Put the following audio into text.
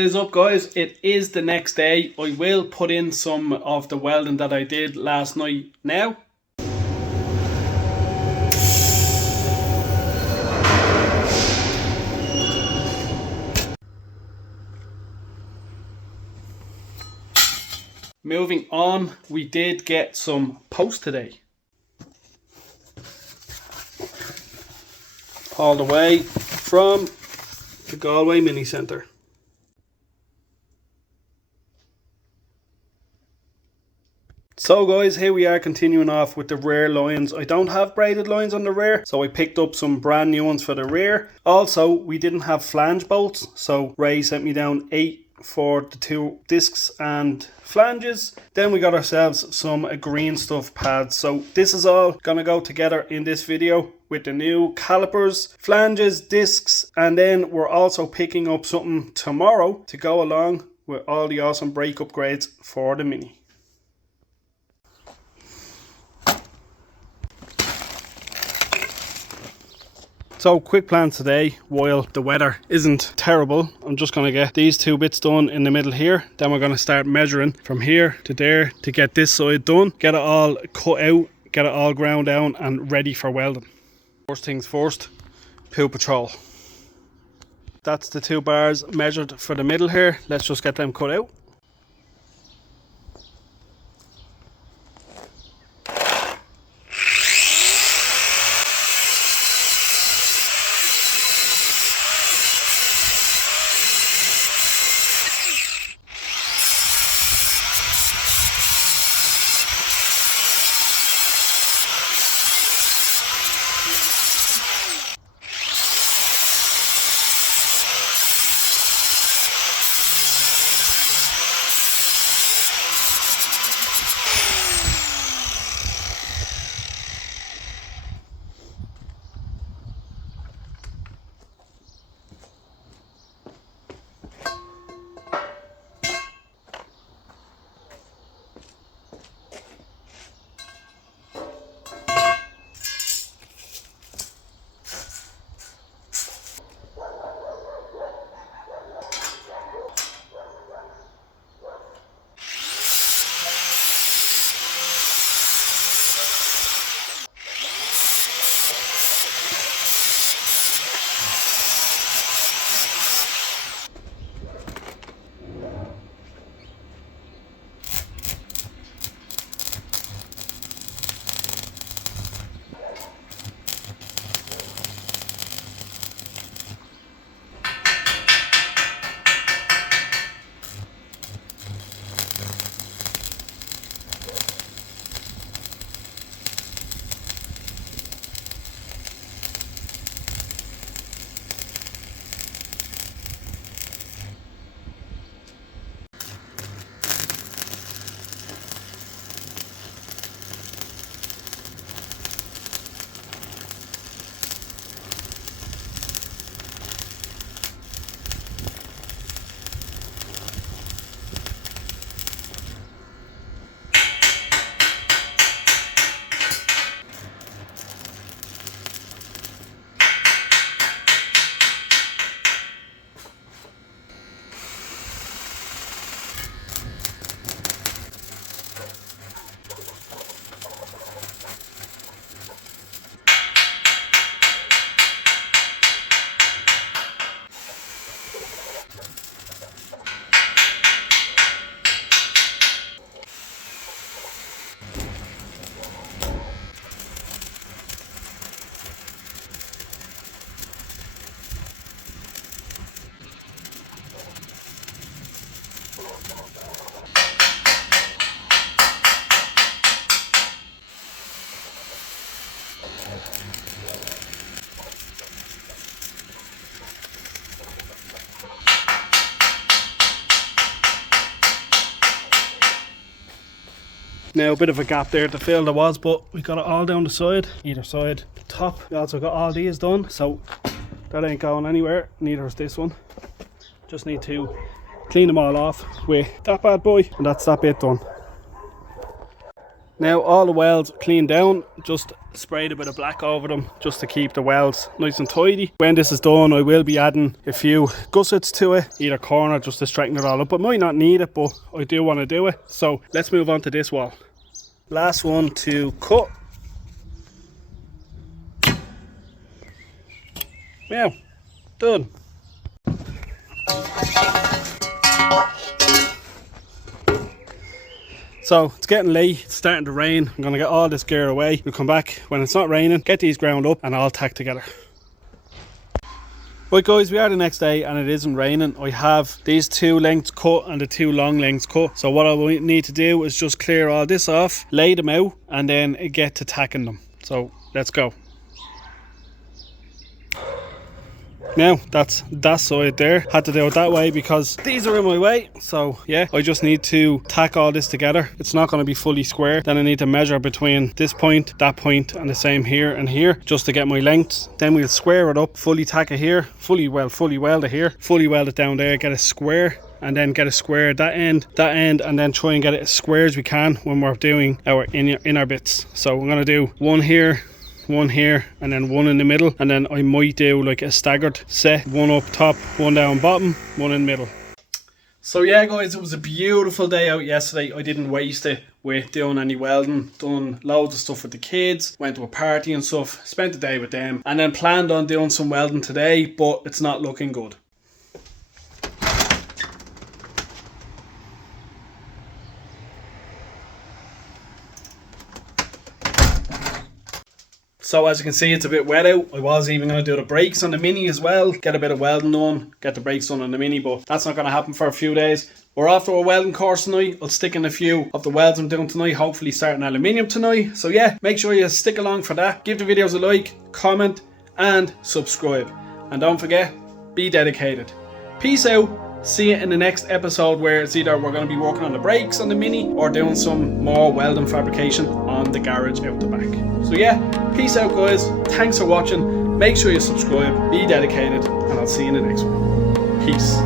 What is up, guys? It is the next day. I will put in some of the welding that I did last night now. Moving on, we did get some posts today. All the way from the Galway Mini Centre. So guys, here we are continuing off with the rear lines. I don't have braided lines on the rear, so I picked up some brand new ones for the rear. Also, we didn't have flange bolts, so Ray sent me down 8 for the 2 discs and flanges. Then we got ourselves some green stuff pads. So this is all gonna go together in this video with the new calipers, flanges, discs, and then we're also picking up something tomorrow to go along with all the awesome brake upgrades for the Mini. So quick plans today, while the weather isn't terrible, I'm just going to get these 2 bits done in the middle here. Then we're going to start measuring from here to there to get this side done, get it all cut out, get it all ground down and ready for welding. First things first, Poo Patrol. That's the 2 bars measured for the middle here. Let's just get them cut out. Now a bit of a gap there to fill there was, but we got it all down the side, either side. The top, we also got all these done, so that ain't going anywhere, neither is this one. Just need to clean them all off with that bad boy, and that's that bit done. Now all the welds cleaned down, just sprayed a bit of black over them just to keep the welds nice and tidy. When this is done, I will be adding a few gussets to it, either corner, just to straighten it all up. I might not need it, but I do want to do it. So let's move on to this wall. Last one to cut. Yeah, done. So it's getting late, it's starting to rain. I'm going to get all this gear away. We'll come back when it's not raining, get these ground up and all tacked together. Right guys, we are the next day and it isn't raining. I have these 2 lengths cut and the 2 long lengths cut. So what I need to do is just clear all this off, lay them out and then get to tacking them. So let's go. Now that's that side there. Had to do it that way because these are in my way. So yeah, I just need to tack all this together. It's not going to be fully square. Then I need to measure between this point, that point, and the same here and here just to get my lengths. Then we'll square it up, fully tack it here, fully weld it here, fully weld it down there, get a square, and then get a square that end, and then try and get it as square as we can when we're doing our inner bits. So I'm going to do one here, and then one in the middle, and then I might do like a staggered set, one up top, one down bottom, one in the middle. So yeah guys, it was a beautiful day out yesterday. I didn't waste it with doing any welding, done loads of stuff with the kids, went to a party and stuff, spent the day with them, and then planned on doing some welding today, but it's not looking good. So as you can see, it's a bit wet out. I was even going to do the brakes on the Mini as well, get a bit of welding done, get the brakes done on the Mini, but that's not going to happen for a few days. We're off to a welding course tonight. I'll stick in a few of the welds I'm doing tonight, hopefully starting aluminium tonight. So yeah, make sure you stick along for that. Give the videos a like, comment and subscribe. And don't forget, be dedicated. Peace out. See you in the next episode where it's either we're going to be working on the brakes on the Mini or doing some more welding fabrication on the garage out the back. So yeah, peace out guys, thanks for watching, make sure you subscribe, be dedicated, and I'll see you in the next one. Peace.